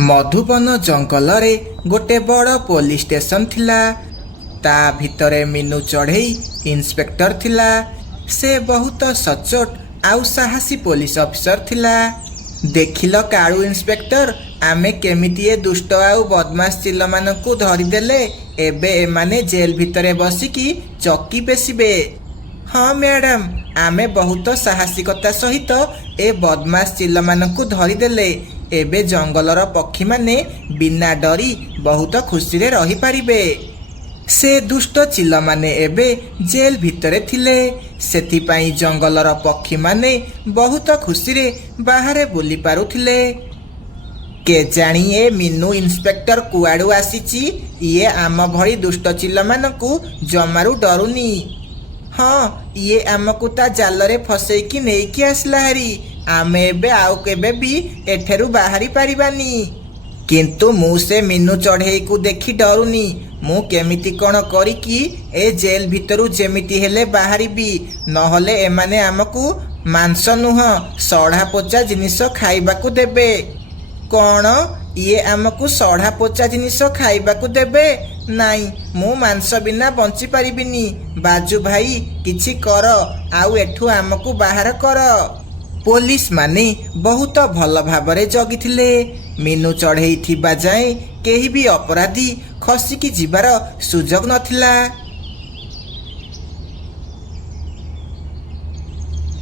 मधुबन जंगल रे गोटे बड़ पुलिस स्टेशन थिला। ता भितरे मीनू चढ़ई इंस्पेक्टर थिला। से बहुत सचोट आउ साहसी पुलिस ऑफिसर थिला। देखिल काळू इंस्पेक्टर, आमे केमिति ए दुष्ट आउ बदमाश चिल्ल मानकु धरिदेले एबे एमाने जेल भितरे बसिकी चौकी पेशिबे। हाँ मैडम, आमे बहुत साहसिकता सहित ए बदमाश चिल्ल मानकु धरिदेले एबे जंगलर पक्षी माने बिना डरी बहुत खुशी रे रही पारिबे। से दुष्ट चिल्ल माने एबे जेल भितरे थिले, सेथिपाई जंगलर पक्षी माने बहुत खुशी रे बाहरे बुली पारुथिले। के जानी ए मीनू इंस्पेक्टर कुआडू आसीची, ये आम भली दुष्ट चिल्ल मानकु जमारू डरुनी। हाँ, ये आमकु ता जाल रे फसैकी नेकी आसला हारी। आमे एबे आउ केबे भी एठेरु बाहरी पारिबानी। किंतु मु से मीनू चढ़ई को देखी डरुनी। मु केमिति कोन करिकी ए जेल भितरु जेमिति हेले बाहरीबी, नहले एमाने आमकु मांस नुह सढ़ा पोचा जिनिस खाइबाकू देबे। कौन ये आमकु सढ़ा पोचा जिनिस खाइबाकू देबे? नाई, मु मांस बिना बंची पारिबिनी। बाजू भाई किछि कर, आउ एठू आमकु बाहर कर। पुलिस माने बहुत भल भावरे जगिथिले। मीनू चढ़ई थिबा जाए केही भी अपराधी खसिकी जिबार सुजोग नथिला।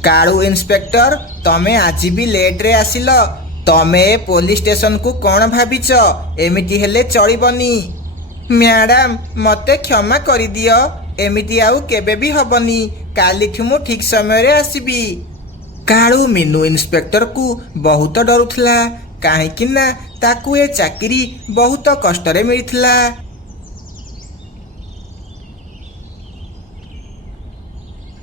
काळू इंस्पेक्टर, तमे आज भी लेट रे आसिल। तमे पुलिस स्टेशन को कौन भाविच? एमिति हेले चलिबनी। मैडम, मते क्षमा करि दियो। एमिति आउ केबे भी हबनी। कालिठु मु ठीक समय रे आसीबी। काळू मीनू इंस्पेक्टर को बहुत डरुथला, काहेकि ना ताकू ए चाकरी बहुत कष्ट रे मिलिथला।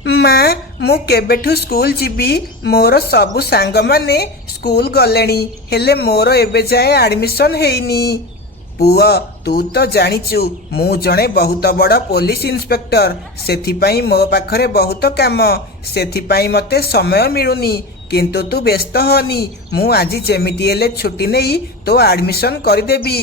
माँ, मु केबेठु स्कूल जीबी। मोर सबु सांग माने स्कूल गलेनी, हेले मोर एबे जाए एडमिशन हेइनी। पुआ, तू तो जानिचु मु जणे बहुत बड़ पुलिस इंस्पेक्टर, सेथिपाई मो पाखरे बहुत काम, सेथिपाई मते समय मिलुनी। किंतु तू व्यस्त होनी, मु आज जेमिति हेले छुट्टी नेई तो एडमिशन करदेबी।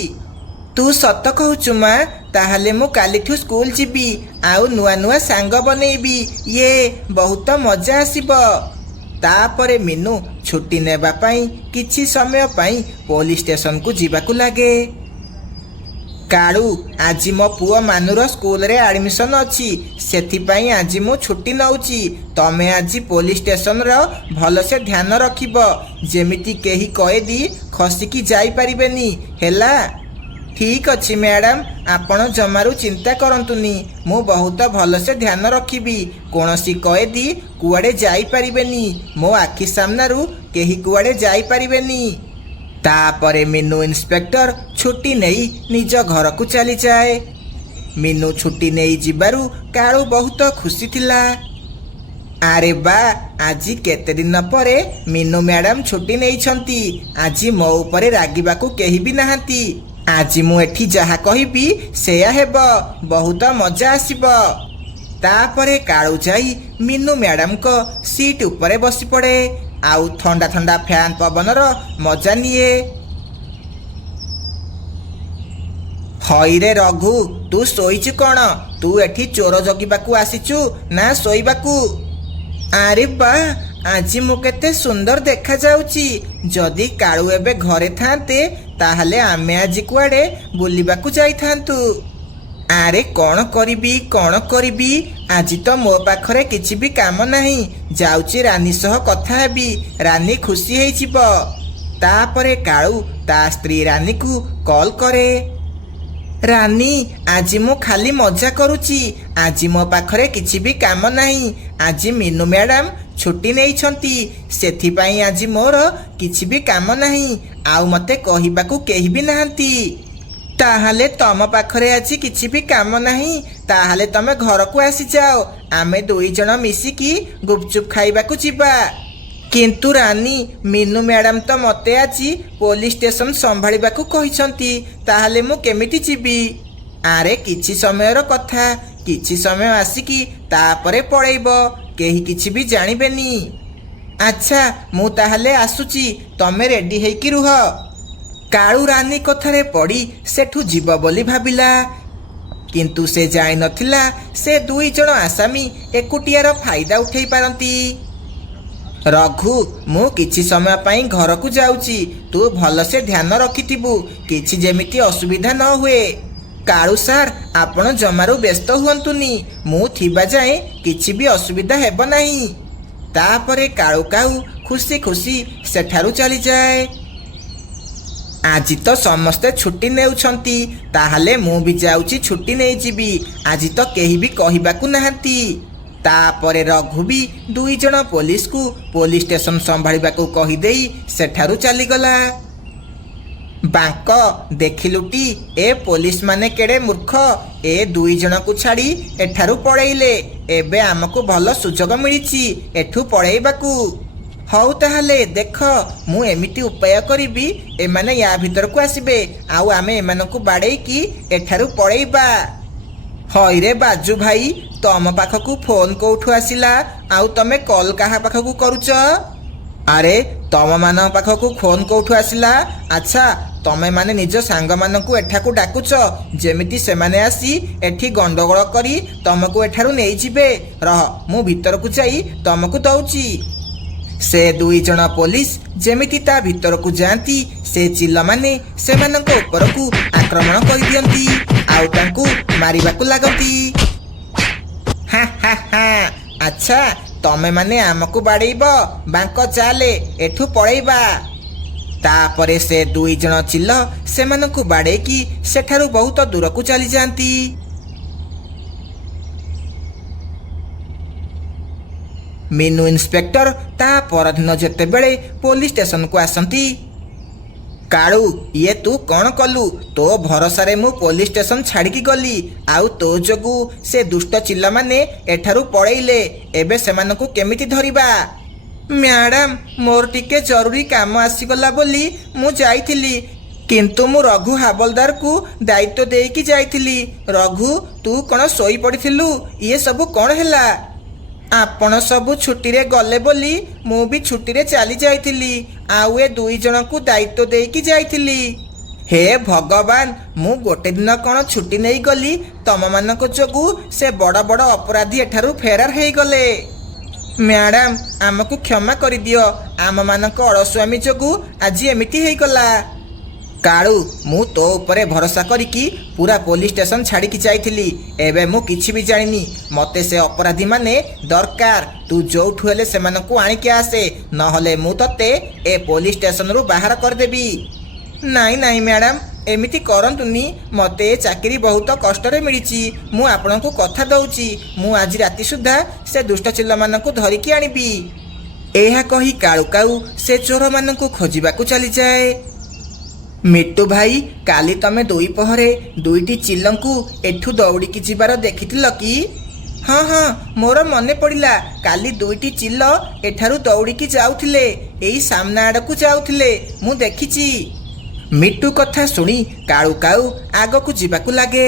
तू सत कहूचु माँ? ताहले मु कालिठु स्कूल जीबी, आउ नुआ नुआ सांग बनेबी। ये बहुत मजा आसीब। तापरे मीनू छुट्टी नेबा पाई किछि समय पाई पुलिस स्टेशन को जीवाकू लागे। काळू, आज मो पुओ मानुर स्कूल रे एडमिशन अछि, सेथिपाई आज मु छुट्टी नउची। तमे आज पुलिस स्टेशन रो भल से ध्यान रखिब, जेमिति केही कएदी खसिकी जाई परिबेनी, हेला? ठीक अछि मैडम, आपण जमारू चिंता करंतुनी। मु बहुत भल से ध्यान रखिबी। कोनोसी कएदी कुआडे जाई परिबेनी। मो आखि सामनारू केही कुआडे जाई परिबेनी। तापरे मीनू इंस्पेक्टर छुट्टी नहीं निज घर को चली जाए। मीनू छुट्टी नहीं जिबारू काळू बहुत खुशी थिला। अरे बा, आज केते दिन परे मीनू मैडम छुट्टी नहीं छंती। आज मो उपरे रागिबाकू केही भी नाहंती। आज मु एठी जहा कहिबी सेया हेबो, बहुत मजा आसीब। तापरे काळू जाई मीनू मैडम को सीट उपरे बसी पड़े, आउ ठंडा ठंडा फैन पवनर मजा निए। हईरे रघु, तू शोइचु कौन? तू एठी चोर जगिबाकू आसीचु ना शोइबाकू? अरे बा, आज मु केते सुंदर देखा जाउची। जदि काळू एबे घरे थांते ताहले आमे आज कुआडे बुलिबाकू जाई थांतु। अरे कौन करिबी? आज तो मो पाखरे किछि भी काम नहीं। जाउची रानी सह कथा हेबी, रानी खुशी हेइ जिब। तापरे काळू ता स्त्री रानी को कॉल करे। रानी, आज मु खाली मजा करूची। आज मो पाखरे किछि भी काम नहीं। आज मीनू मैडम छुट्टी नहीं छंती, सेथिपाई आज मोर किछि भी काम नहीं। आउ मते कहिबाकू केही भी नाहंती। ताहले तम पाखरे आज किछि भी काम नहीं, ताहले तमे घर को आसी जाओ। आमे दुई जण मिसिकी गुपचुप खाइबाकू जिबा। किंतु रानी, मीनू मैडम तो मते आज पुलिस स्टेशन संभाळिबाकू कहिसंती, ताहले मु केमिति जिबी? आरे किछि समयर कथा, किछि समय आसिकी तापरे पळेइबो, केही किछि भी जानिबेनी। अच्छा, मु ताहले आसुची, तमे रेडी हेइकी रुह। କାଳୁ ରାନୀ କଥାରେ ପଡ଼ି ସେଠୁ ଯିବ ବୋଲି ଭାବିଲା, କିନ୍ତୁ ସେ ଜାଣିନଥିଲା ସେ ଦୁଇ ଜଣ ଆସାମୀ ଏକୁଟିଆର ଫାଇଦା ଉଠେଇ ପାରନ୍ତି। ରଘୁ, ମୁଁ କିଛି ସମୟ ପାଇଁ ଘରକୁ ଯାଉଛି, ତୁ ଭଲସେ ଧ୍ୟାନ ରଖିଥିବୁ, କିଛି ଯେମିତି ଅସୁବିଧା ନ ହୁଏ। କାଳୁ ସାର୍, ଆପଣ ଜମାରୁ ବ୍ୟସ୍ତ ହୁଅନ୍ତୁନି, ମୁଁ ଥିବା ଯାଏଁ କିଛି ବି ଅସୁବିଧା ହେବ ନାହିଁ। ତାପରେ କାଳୁ କାଉ ଖୁସି ଖୁସି ସେଠାରୁ ଚାଲିଯାଏ। ଆଜି ତ ସମସ୍ତେ ଛୁଟି ନେଉଛନ୍ତି, ତାହେଲେ ମୁଁ ବି ଯାଉଛି ଛୁଟି ନେଇଯିବି, ଆଜି ତ କେହି ବି କହିବାକୁ ନାହାନ୍ତି। ତାପରେ ରଘୁ ବି ଦୁଇ ଜଣ ପୋଲିସକୁ ପୋଲିସ ଷ୍ଟେସନ ସମ୍ଭାଳିବାକୁ କହିଦେଇ ସେଠାରୁ ଚାଲିଗଲା। ବାଙ୍କ, ଦେଖିଲୁଟି ଏ ପୋଲିସ ମାନେ କେଡ଼େ ମୂର୍ଖ, ଏ ଦୁଇ ଜଣକୁ ଛାଡ଼ି ଏଠାରୁ ପଳେଇଲେ। ଏବେ ଆମକୁ ଭଲ ସୁଯୋଗ ମିଳିଛି ଏଠୁ ପଳେଇବାକୁ। ହଉ ତାହେଲେ ଦେଖ, ମୁଁ ଏମିତି ଉପାୟ କରିବି, ଏମାନେ ୟା ଭିତରକୁ ଆସିବେ, ଆଉ ଆମେ ଏମାନଙ୍କୁ ବାଡ଼େଇକି ଏଠାରୁ ପଳେଇବା। ହଇରେ ବାଜୁ ଭାଇ, ତମ ପାଖକୁ ଫୋନ କୋଉଠୁ ଆସିଲା? ଆଉ ତମେ କଲ୍ କାହା ପାଖକୁ କରୁଛ? ଆରେ ତମମାନଙ୍କ ପାଖକୁ ଫୋନ କୋଉଠୁ ଆସିଲା? ଆଚ୍ଛା, ତମେ ମାନେ ନିଜ ସାଙ୍ଗମାନଙ୍କୁ ଏଠାକୁ ଡାକୁଛ ଯେମିତି ସେମାନେ ଆସି ଏଠି ଗଣ୍ଡଗୋଳ କରି ତମକୁ ଏଠାରୁ ନେଇଯିବେ। ରହ, ମୁଁ ଭିତରକୁ ଯାଇ ତମକୁ ଦଉଛି। ସେ ଦୁଇ ଜଣ ପୋଲିସ ଯେମିତି ତା ଭିତରକୁ ଯାଆନ୍ତି, ସେ ଚିଲମାନେ ସେମାନଙ୍କ ଉପରକୁ ଆକ୍ରମଣ କରିଦିଅନ୍ତି ଆଉ ତାଙ୍କୁ ମାରିବାକୁ ଲାଗନ୍ତି। ହା ହା ହା, ଆଚ୍ଛା ତମେ ମାନେ ଆମକୁ ବାଡ଼େଇବ? ବାଙ୍କ, ଚାଲେ ଏଠୁ ପଳେଇବା। ତାପରେ ସେ ଦୁଇ ଜଣ ଚିଲ ସେମାନଙ୍କୁ ବାଡ଼େଇକି ସେଠାରୁ ବହୁତ ଦୂରକୁ ଚାଲିଯାଆନ୍ତି। ମିନୁ ଇନ୍ସପେକ୍ଟର ତା ପରଦିନ ଯେତେବେଳେ ପୋଲିସ ଷ୍ଟେସନକୁ ଆସନ୍ତି, କାଳୁ, ଇଏ ତୁ କ'ଣ କଲୁ? ତୋ ଭରସାରେ ମୁଁ ପୋଲିସ ଷ୍ଟେସନ ଛାଡ଼ିକି ଗଲି, ଆଉ ତୋ ଯୋଗୁଁ ସେ ଦୁଷ୍ଟ ଚିଲାମାନେ ଏଠାରୁ ପଳେଇଲେ, ଏବେ ସେମାନଙ୍କୁ କେମିତି ଧରିବା? ମ୍ୟାଡାମ, ମୋର ଟିକେ ଜରୁରୀ କାମ ଆସିଗଲା ବୋଲି ମୁଁ ଯାଇଥିଲି, କିନ୍ତୁ ମୁଁ ରଘୁ ହାବଲଦାରକୁ ଦାୟିତ୍ୱ ଦେଇକି ଯାଇଥିଲି। ରଘୁ, ତୁ କ'ଣ ଶୋଇପଡ଼ିଥିଲୁ? ଇଏ ସବୁ କ'ଣ ହେଲା? ଆପଣ ସବୁ ଛୁଟିରେ ଗଲେ ବୋଲି ମୁଁ ବି ଛୁଟିରେ ଚାଲି ଯାଇଥିଲି, ଆଉ ଏ ଦୁଇ ଜଣଙ୍କୁ ଦାୟିତ୍ୱ ଦେଇକି ଯାଇଥିଲି। ହେ ଭଗବାନ, ମୁଁ ଗୋଟେ ଦିନ କ'ଣ ଛୁଟି ନେଇଗଲି, ତମମାନଙ୍କ ଯୋଗୁଁ ସେ ବଡ଼ ବଡ଼ ଅପରାଧୀ ଏଠାରୁ ଫେରାର ହେଇଗଲେ। ମ୍ୟାଡାମ, ଆମକୁ କ୍ଷମା କରିଦିଅ, ଆମମାନଙ୍କ ଅଳସୁଆମୀ ଯୋଗୁଁ ଆଜି ଏମିତି ହେଇଗଲା। କାଳୁ, ମୁଁ ତୋ ଉପରେ ଭରସା କରିକି ପୁରା ପୋଲିସ ଷ୍ଟେସନ ଛାଡ଼ିକି ଯାଇଥିଲି, ଏବେ ମୁଁ କିଛି ବି ଜାଣିନି, ମୋତେ ସେ ଅପରାଧୀମାନେ ଦରକାର। ତୁ ଯୋଉଠୁ ହେଲେ ସେମାନଙ୍କୁ ଆଣିକି ଆସେ, ନହେଲେ ମୁଁ ତତେ ଏ ପୋଲିସ ଷ୍ଟେସନରୁ ବାହାର କରିଦେବି। ନାଇଁ ନାଇଁ ମ୍ୟାଡାମ, ଏମିତି କରନ୍ତୁନି, ମୋତେ ଏ ଚାକିରି ବହୁତ କଷ୍ଟରେ ମିଳିଛି, ମୁଁ ଆପଣଙ୍କୁ କଥା ଦଉଛି, ମୁଁ ଆଜି ରାତି ସୁଦ୍ଧା ସେ ଦୁଷ୍ଟ ଚିଲମାନଙ୍କୁ ଧରିକି ଆଣିବି। ଏହା କହି କାଳୁ କାଉ ସେ ଚୋରମାନଙ୍କୁ ଖୋଜିବାକୁ ଚାଲିଯାଏ। ମିଟୁ ଭାଇ, କାଲି ତମେ ଦ୍ୱିପହରେ ଦୁଇଟି ଚିଲଙ୍କୁ ଏଠୁ ଦୌଡ଼ିକି ଯିବାର ଦେଖିଥିଲ କି? ହଁ ହଁ, ମୋର ମନେ ପଡ଼ିଲା, କାଲି ଦୁଇଟି ଚିଲ ଏଠାରୁ ଦୌଡ଼ିକି ଯାଉଥିଲେ, ଏଇ ସାମ୍ନା ଆଡ଼କୁ ଯାଉଥିଲେ, ମୁଁ ଦେଖିଛି। ମିଟୁ କଥା ଶୁଣି କାଳୁ କାଉ ଆଗକୁ ଯିବାକୁ ଲାଗେ।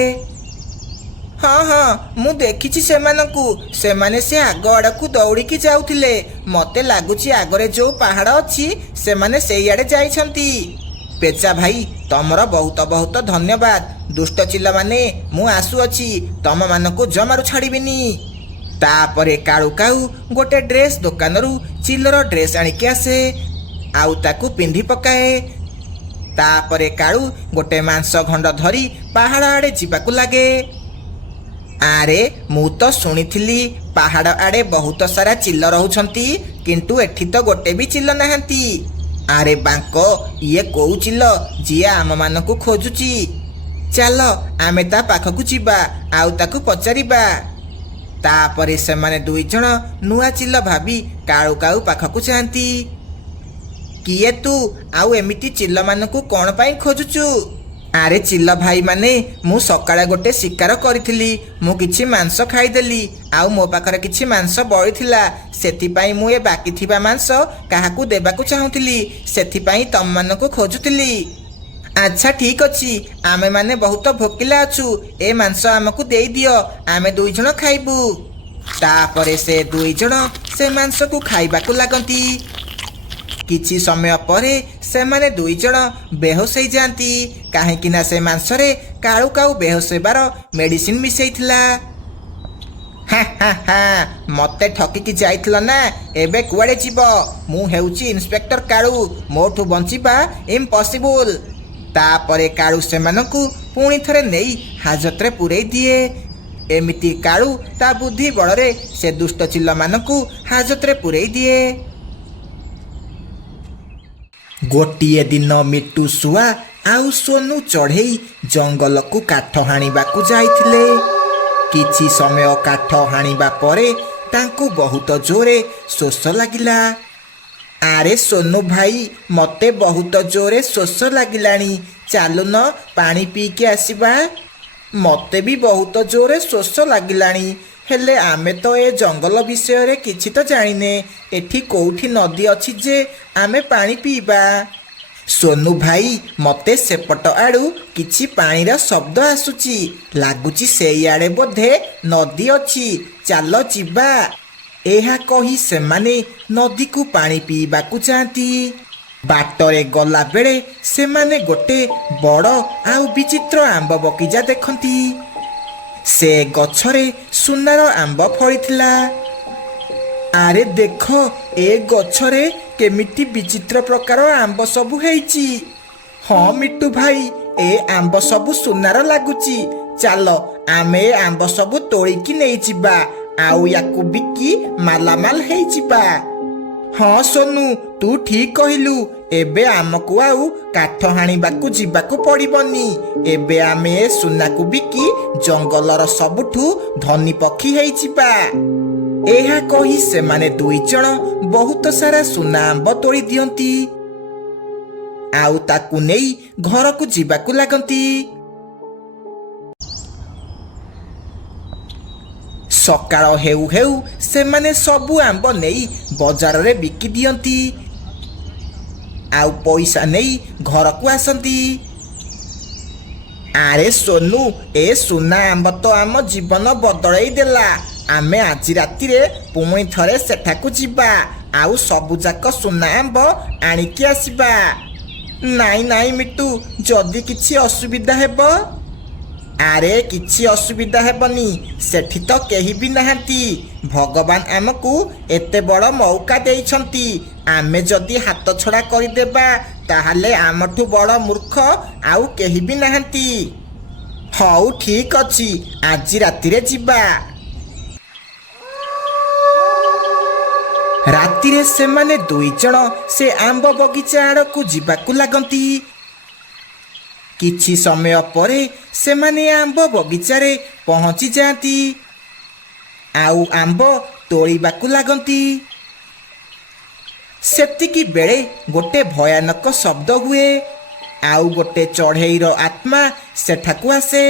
ହଁ ହଁ, ମୁଁ ଦେଖିଛି ସେମାନଙ୍କୁ, ସେମାନେ ସେ ଆଗ ଆଡ଼କୁ ଦୌଡ଼ିକି ଯାଉଥିଲେ, ମୋତେ ଲାଗୁଛି ଆଗରେ ଯୋଉ ପାହାଡ଼ ଅଛି ସେମାନେ ସେଇଆଡ଼େ ଯାଇଛନ୍ତି। ପେଚା ଭାଇ, ତମର ବହୁତ ବହୁତ ଧନ୍ୟବାଦ। ଦୁଷ୍ଟ ଚିଲମାନେ, ମୁଁ ଆସୁଅଛି, ତମମାନଙ୍କୁ ଜମାରୁ ଛାଡ଼ିବିନି। ତାପରେ କାଳୁ କାଉ ଗୋଟେ ଡ୍ରେସ୍ ଦୋକାନରୁ ଚିଲର ଡ୍ରେସ୍ ଆଣିକି ଆସେ, ଆଉ ତାକୁ ପିନ୍ଧି ପକାଏ। ତାପରେ କାଳୁ ଗୋଟେ ମାଂସ ଖଣ୍ଡ ଧରି ପାହାଡ଼ ଆଡ଼େ ଯିବାକୁ ଲାଗେ। ଆରେ, ମୁଁ ତ ଶୁଣିଥିଲି ପାହାଡ଼ ଆଡ଼େ ବହୁତ ସାରା ଚିଲ ରହୁଛନ୍ତି, କିନ୍ତୁ ଏଠି ତ ଗୋଟେ ବି ଚିଲ ନାହାନ୍ତି। ଆରେ ବାଙ୍କ, ଇଏ କୋଉ ଚିଲ ଯିଏ ଆମମାନଙ୍କୁ ଖୋଜୁଛି? ଚାଲ ଆମେ ତା ପାଖକୁ ଯିବା ଆଉ ତାକୁ ପଚାରିବା। ତାପରେ ସେମାନେ ଦୁଇ ଜଣ ନୂଆ ଚିଲ ଭାବି କାଳୁ କାଉ ପାଖକୁ ଯାଆନ୍ତି। କିଏ ତୁ? ଆଉ ଏମିତି ଚିଲମାନଙ୍କୁ କ'ଣ ପାଇଁ ଖୋଜୁଛୁ? ଆରେ ଚିଲ ଭାଇମାନେ, ମୁଁ ସକାଳେ ଗୋଟେ ଶିକାର କରିଥିଲି, ମୁଁ କିଛି ମାଂସ ଖାଇଦେଲି, ଆଉ ମୋ ପାଖରେ କିଛି ମାଂସ ବଳିଥିଲା, ସେଥିପାଇଁ ମୁଁ ଏ ବାକି ଥିବା ମାଂସ କାହାକୁ ଦେବାକୁ ଚାହୁଁଥିଲି, ସେଥିପାଇଁ ତମମାନଙ୍କୁ ଖୋଜୁଥିଲି। ଆଚ୍ଛା ଠିକ୍ ଅଛି, ଆମେମାନେ ବହୁତ ଭୋକିଲା ଅଛୁ, ଏ ମାଂସ ଆମକୁ ଦେଇଦିଅ, ଆମେ ଦୁଇ ଜଣ ଖାଇବୁ। ତାପରେ ସେ ଦୁଇ ଜଣ ସେ ମାଂସକୁ ଖାଇବାକୁ ଲାଗନ୍ତି। କିଛି ସମୟ ପରେ ସେମାନେ ଦୁଇ ଜଣ ବେହୋସ ହେଇଯାଆନ୍ତି କାହିଁକି ନା ସେ ମାଂସରେ କାଳୁ କାଉ ବେହୋସ ହେବାର ମେଡିସିନ ମିଶେଇଥିଲା। ମତେ ଠକିକି ଯାଇଥିଲ ନା, ଏବେ କୁଆଡେ ଯିବ? ମୁଁ ହେଉଛି ଇନ୍ସପେକ୍ଟର କାଳୁ, ମୋଠୁ ବଞ୍ଚିବା ଇମ୍ପସିବୁଲ। ତାପରେ କାଳୁ ସେମାନଙ୍କୁ ପୁଣି ଥରେ ନେଇ ହାଜତରେ ପୂରେଇ ଦିଏ। ଏମିତି କାଳୁ ତା ବୁଦ୍ଧି ବଳରେ ସେ ଦୁଷ୍ଟ ଚିଲମାନଙ୍କୁ ହାଜତରେ ପୂରେଇ ଦିଏ। ଗୋଟିଏ ଦିନ ମିଟୁ ଶୁଆ ଆଉ ସୋନୁ ଚଢ଼େଇ ଜଙ୍ଗଲକୁ କାଠ ହାଣିବାକୁ ଯାଇଥିଲେ। କିଛି ସମୟ କାଠ ହାଣିବା ପରେ ତାଙ୍କୁ ବହୁତ ଜୋରେ ଶୋଷ ଲାଗିଲା। ଆରେ ସୋନୁ ଭାଇ, ମତେ ବହୁତ ଜୋରେ ଶୋଷ ଲାଗିଲାଣି, ଚାଲୁନ ପାଣି ପିଇକି ଆସିବା। ମତେ ବି ବହୁତ ଜୋରେ ଶୋଷ ଲାଗିଲାଣି, ହେଲେ ଆମେ ତ ଏ ଜଙ୍ଗଲ ବିଷୟରେ କିଛି ତ ଜାଣିନେ। ଏଠି କୋଉଠି ନଦୀ ଅଛି ଯେ ଆମେ ପାଣି ପିଇବା? ସୋନୁ ଭାଇ, ମତେ ସେପଟ ଆଡ଼ୁ କିଛି ପାଣିର ଶବ୍ଦ ଆସୁଛି, ଲାଗୁଛି ସେଇଆଡ଼େ ବୋଧେ ନଦୀ ଅଛି, ଚାଲ ଯିବା। ଏହା କହି ସେମାନେ ନଦୀକୁ ପାଣି ପିଇବାକୁ ଯାଆନ୍ତି। ବାଟରେ ଗଲାବେଳେ ସେମାନେ ଗୋଟେ ବଡ଼ ଆଉ ବିଚିତ୍ର ଆମ୍ବ ବଗିଚା ଦେଖନ୍ତି। ସେ ଗଛରେ ସୁନାର ଆମ୍ବ ଫଳିଥିଲା। ଆରେ ଦେଖ, ଏ ଗଛରେ କେମିତି ବିଚିତ୍ର ପ୍ରକାର ଆମ୍ବ ସବୁ ହେଇଛି। ହଁ ମିଟୁ ଭାଇ, ଏ ଆମ୍ବ ସବୁ ସୁନାର ଲାଗୁଛି, ଚାଲ ଆମେ ଏ ଆମ୍ବ ସବୁ ତୋଳିକି ନେଇଯିବା ଆଉ ୟାକୁ ବିକି ମାଲାମାଲ ହେଇଯିବା। ହଁ ସୋନୁ, ତୁ ଠିକ କହିଲୁ, ଏବେ ଆମକୁ ଆଉ କାଠ ହାଣିବାକୁ ଯିବାକୁ ପଡ଼ିବନି। ଏବେ ଆମେ ଏ ସୁନାକୁ ବିକି ଜଙ୍ଗଲର ସବୁଠୁ ଧନୀ ପକ୍ଷୀ ହେଇଯିବା। ଏହା କହି ସେମାନେ ଦୁଇ ଜଣ ବହୁତ ସାରା ସୁନା ଆମ୍ବ ତୋଳି ଦିଅନ୍ତି ଆଉ ତାକୁ ନେଇ ଘରକୁ ଯିବାକୁ ଲାଗନ୍ତି। ସକାଳ ହେଉ ହେଉ ସେମାନେ ସବୁ ଆମ୍ବ ନେଇ ବଜାରରେ ବିକି ଦିଅନ୍ତି ଆଉ ପଇସା ନେଇ ଘରକୁ ଆସନ୍ତି। ଆରେ ସୋନୁ, ଏ ସୁନା ଆମ୍ବ ତ ଆମ ଜୀବନ ବଦଳେଇ ଦେଲା। ଆମେ ଆଜି ରାତିରେ ପୁଣି ଥରେ ସେଠାକୁ ଯିବା ଆଉ ସବୁଯାକ ସୁନା ଆମ୍ବ ଆଣିକି ଆସିବା। ନାଇଁ ନାଇଁ ମିଟୁ, ଯଦି କିଛି ଅସୁବିଧା ହେବ? ଆରେ କିଛି ଅସୁବିଧା ହେବନି, ସେଠି ତ କେହି ବି ନାହାନ୍ତି। ଭଗବାନ ଆମକୁ ଏତେ ବଡ଼ ମୌକା ଦେଇଛନ୍ତି, ଆମେ ଯଦି ହାତ ଛଡ଼ା କରିଦେବା ତାହେଲେ ଆମଠୁ ବଡ଼ ମୂର୍ଖ ଆଉ କେହି ବି ନାହାନ୍ତି। ହଉ ଠିକ ଅଛି, ଆଜି ରାତିରେ ଯିବା। ରାତିରେ ସେମାନେ ଦୁଇ ଜଣ ସେ ଆମ୍ବ ବଗିଚା ଆଡ଼କୁ ଯିବାକୁ ଲାଗନ୍ତି। କିଛି ସମୟ ପରେ ସେମାନେ ଆମ୍ବ ବଗିଚାରେ ପହଞ୍ଚି ଯାଆନ୍ତି ଆଉ ଆମ୍ବ ତୋଳିବାକୁ ଲାଗନ୍ତି। ସେତିକି ବେଳେ ଗୋଟେ ଭୟାନକ ଶବ୍ଦ ହୁଏ ଆଉ ଗୋଟେ ଚଢ଼େଇର ଆତ୍ମା ସେଠାକୁ ଆସେ।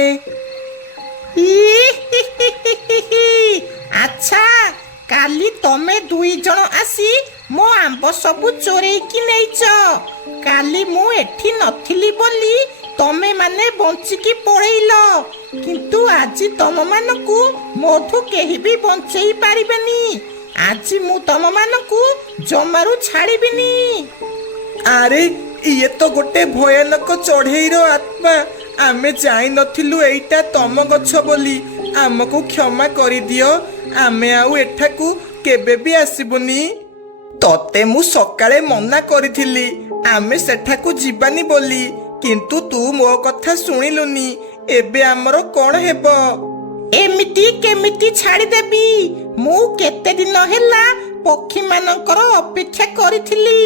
ଆଚ୍ଛା, କାଲି ତମେ ଦୁଇ ଜଣ ଆସି ମୋ ଆମ୍ବ ସବୁ ଚୋରେଇକି ନେଇଛ। କାଲି ମୁଁ ଏଠି ନଥିଲି ବୋଲି ତମେ ମାନେ ବଞ୍ଚିକି ପଳେଇଲ, କିନ୍ତୁ ଆଜି ତମମାନଙ୍କୁ ମୋଠୁ କେହି ବି ବଞ୍ଚେଇ ପାରିବେନି। ଆଜି ମୁଁ ତମମାନଙ୍କୁ ଜମାରୁ ଛାଡ଼ିବିନି। ଆରେ ଇଏ ତ ଗୋଟେ ଭୟାନକ ଚଢ଼େଇର ଆତ୍ମା, ଆମେ ଜାଣିନଥିଲୁ ଏଇଟା ତମ ଗଛ ବୋଲି। ଆମକୁ କ୍ଷମା କରିଦିଅ, ଆମେ ଆଉ ଏଠାକୁ କେବେ ବି ଆସିବୁନି। ତତେ ମୁଁ ସକାଳେ ମନା କରିଥିଲି ଆମେ ସେଠାକୁ ଯିବାନି ବୋଲି, କିନ୍ତୁ ତୁ ମୋ କଥା ଶୁଣିଲୁନି। ଏବେ ଆମର କ'ଣ ହେବ? ଏମିତି କେମିତି ଛାଡ଼ିଦେବି? ମୁଁ କେତେ ଦିନ ହେଲା ପକ୍ଷୀମାନଙ୍କର ଅପେକ୍ଷା କରିଥିଲି,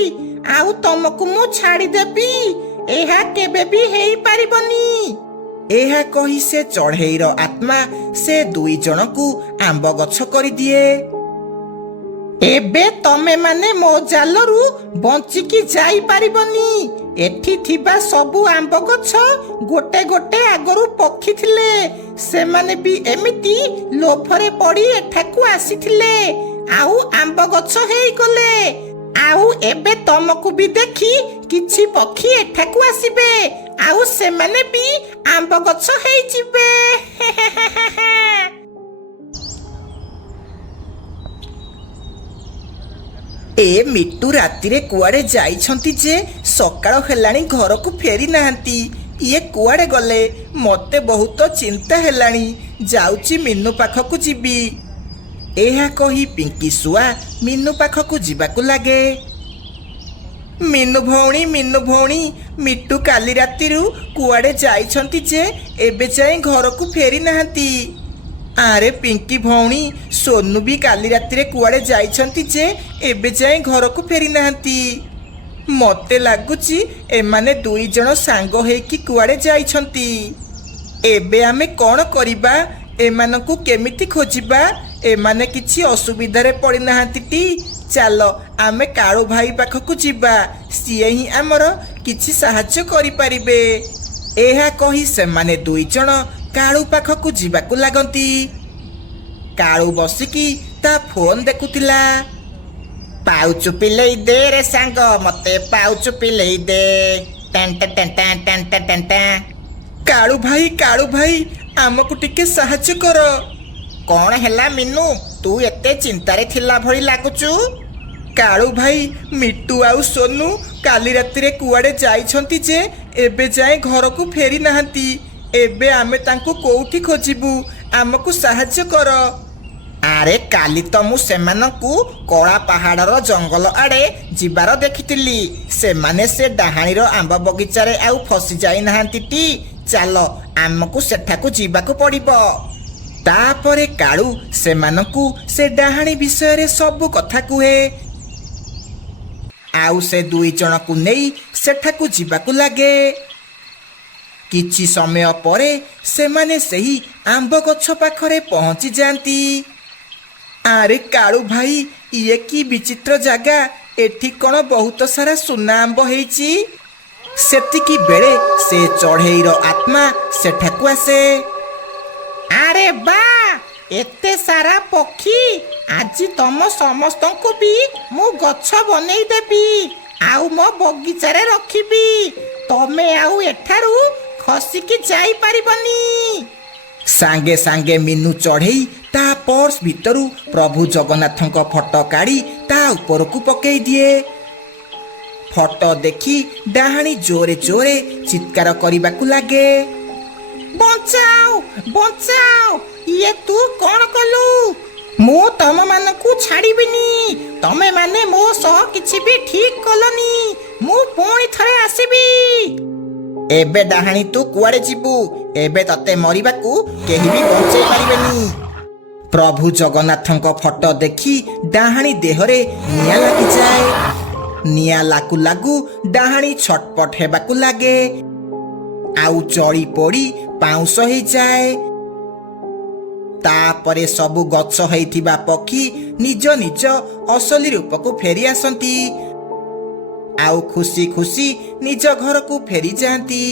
ଆଉ ତମକୁ ମୁଁ ଛାଡ଼ିଦେବି? ଏହା କେବେ ବି ହେଇପାରିବନି। ଏହା କହି ସେ ଚଢ଼େଇର ଆତ୍ମା ସେ ଦୁଇ ଜଣଙ୍କୁ ଆମ୍ବ ଗଛ କରିଦିଏ। ଏବେ ତମେ ମାନେ ମୋ ଜାଲରୁ ବଞ୍ଚିକି ଯାଇପାରିବନି। ଏଠି ଥିବା ସବୁ ଆମ୍ବ ଗଛ ଗୋଟେ ଗୋଟେ ଆଗରୁ ପକ୍ଷୀ ଥିଲେ, ସେମାନେ ବି ଏମିତି ଲୋଭରେ ପଡ଼ି ଏଠାକୁ ଆସିଥିଲେ ଆଉ ଆମ୍ବ ଗଛ ହେଇଗଲେ। ଆଉ ଏବେ ତମକୁ ବି ଦେଖି କିଛି ପକ୍ଷୀ ଏଠାକୁ ଆସିବେ ଆଉ ସେମାନେ ବି ଆମ୍ବ ଗଛ ହେଇଯିବେ। ଏ ମିଟୁ ରାତିରେ କୁଆଡେ ଯାଇଛନ୍ତି ଯେ ସକାଳ ହେଲାଣି ଘରକୁ ଫେରି ନାହାନ୍ତି। ଇଏ କୁଆଡେ ଗଲେ? ମତେ ବହୁତ ଚିନ୍ତା ହେଲାଣି। ଯାଉଛି ମିନୁ ପାଖକୁ ଯିବି। ଏହା କହି ପିଙ୍କି ଶୁଆ ମିନୁ ପାଖକୁ ଯିବାକୁ ଲାଗେ। ମିନୁ ଭଉଣୀ, ମିଟୁ କାଲି ରାତିରୁ କୁଆଡେ ଯାଇଛନ୍ତି ଯେ ଏବେ ଯାଏଁ ଘରକୁ ଫେରି ନାହାନ୍ତି। ଆରେ ପିଙ୍କି ଭଉଣୀ, ସୋନୁ ବି କାଲି ରାତିରେ କୁଆଡେ ଯାଇଛନ୍ତି ଯେ ଏବେ ଯାଏଁ ଘରକୁ ଫେରି ନାହାନ୍ତି। ମତେ ଲାଗୁଛି ଏମାନେ ଦୁଇ ଜଣ ସାଙ୍ଗ ହେଇକି କୁଆଡେ ଯାଇଛନ୍ତି। ଏବେ ଆମେ କ'ଣ କରିବା? ଏମାନଙ୍କୁ କେମିତି ଖୋଜିବା? ଏମାନେ କିଛି ଅସୁବିଧାରେ ପଡ଼ିନାହାନ୍ତି ଟି? ଚାଲ ଆମେ କାଳୁ ଭାଇ ପାଖକୁ ଯିବା। ସିଏ ହିଁ ଆମର କିଛି ସାହାଯ୍ୟ କରିପାରିବେ। ଏହା କହି ସେମାନେ ଦୁଇ ଜଣ କାଳୁ ପାଖକୁ ଯିବାକୁ ଲାଗନ୍ତି। କାଳୁ ବସିକି ତା ଫୋନ ଦେଖୁଥିଲା। ପାଉଚୁ ପିଲେଇ ଦେ ରେ ସାଙ୍ଗ, ମତେ ପାଉଚୁ ପିଲେଇ ଦେ। କାଳୁ ଭାଇ ଆମକୁ ଟିକେ ସାହାଯ୍ୟ କର। କ'ଣ ହେଲା ମିନୁ, ତୁ ଏତେ ଚିନ୍ତାରେ ଥିଲା ଭଳି ଲାଗୁଛୁ? କାଳୁ ଭାଇ, ମିଟୁ ଆଉ ସୋନୁ କାଲି ରାତିରେ କୁଆଡେ ଯାଇଛନ୍ତି ଯେ ଏବେ ଯାଏଁ ଘରକୁ ଫେରି ନାହାନ୍ତି। ଏବେ ଆମେ ତାଙ୍କୁ କୋଉଠି ଖୋଜିବୁ? ଆମକୁ ସାହାଯ୍ୟ କର। ଆରେ କାଲି ତ ମୁଁ ସେମାନଙ୍କୁ କଳା ପାହାଡ଼ର ଜଙ୍ଗଲ ଆଡ଼େ ଯିବାର ଦେଖିଥିଲି। ସେମାନେ ସେ ଡାହାଣୀର ଆମ୍ବ ବଗିଚାରେ ଆଉ ଫସି ଯାଇନାହାନ୍ତି ଟି? ଚାଲ ଆମକୁ ସେଠାକୁ ଯିବାକୁ ପଡ଼ିବ। ତାପରେ କାଳୁ ସେମାନଙ୍କୁ ସେ ଡାହାଣୀ ବିଷୟରେ ସବୁ କଥା କୁହେ। ଆଉ ସେ ଦୁଇ ଜଣକୁ ନେଇ ସେଠାକୁ ଯିବାକୁ ଲାଗେ। କିଛି ସମୟ ପରେ ସେମାନେ ସେହି ଆମ୍ବ ଗଛ ପାଖରେ ପହଞ୍ଚି ଯାଆନ୍ତି। ଆରେ କାଳୁ ଭାଇ, ଇଏ କି ବିଚିତ୍ର ଜାଗା! ଏଠି କ'ଣ ବହୁତ ସାରା ସୁନା ଆମ୍ବ ହେଇଛି। ସେତିକି ବେଳେ ସେ ଚଢ଼େଇର ଆତ୍ମା ସେଠାକୁ ଆସେ। ଆରେ ବା, ଏତେ ସାରା ପକ୍ଷୀ! ଆଜି ତମ ସମସ୍ତଙ୍କୁ ବି ମୁଁ ଗଛ ବନେଇ ଦେବି ଆଉ ମୋ ବଗିଚାରେ ରଖିବି। ତମେ ଆଉ ଏଠାରୁ ଖସିକି ଯାଇପାରିବନି। ସାଙ୍ଗେ ସାଙ୍ଗେ ମିନୁ ଚଢ଼େଇ ତା ପର୍ସ ଭିତରୁ ପ୍ରଭୁ ଜଗନ୍ନାଥଙ୍କ ଫଟୋ କାଢ଼ି ତା ଉପରକୁ ପକେଇ ଦିଏ। ଫଟୋ ଦେଖି ଡାହାଣୀ ଜୋରେ ଜୋରେ ଚିତ୍କାର କରିବାକୁ ଲାଗେ। ବଞ୍ଚାଅ, ବଞ୍ଚାଅ! ଇଏ ତୁ କ'ଣ କଲୁ? ମୁଁ ତମମାନଙ୍କୁ ଛାଡ଼ିବିନି। ତମେମାନେ ମୋ ସହ କିଛି ବି ଠିକ୍ କଲନି। ମୁଁ ପୁଣି ଥରେ ଆସିବି। ଏବେ ଡାହାଣୀ ତୁ କୁଆଡ଼େ ଯିବୁ? ଏବେ ତତେ ମରିବାକୁ କେହି ବି ବଞ୍ଚେଇ ପାରିବେନି। ପ୍ରଭୁ ଜଗନ୍ନାଥଙ୍କ ଫଟୋ ଦେଖି ଡାହାଣୀ ଦେହରେ ନିଆଁ ଲାଗିଯାଏ। ନିଆଁ ଲାଗୁ ଲାଗୁ ଡାହାଣୀ ଛଟପଟ ହେବାକୁ ଲାଗେ ଆଉ ଜଳି ପୋଡ଼ି ପାଉଁଶ ହେଇଯାଏ। ତାପରେ ସବୁ ଗଛ ହେଇଥିବା ପକ୍ଷୀ ନିଜ ନିଜ ଅସଲି ରୂପକୁ ଫେରି ଆସନ୍ତି ଆଉ ଖୁସି ଖୁସି ନିଜ ଘରକୁ ଫେରି ଯାଆନ୍ତି।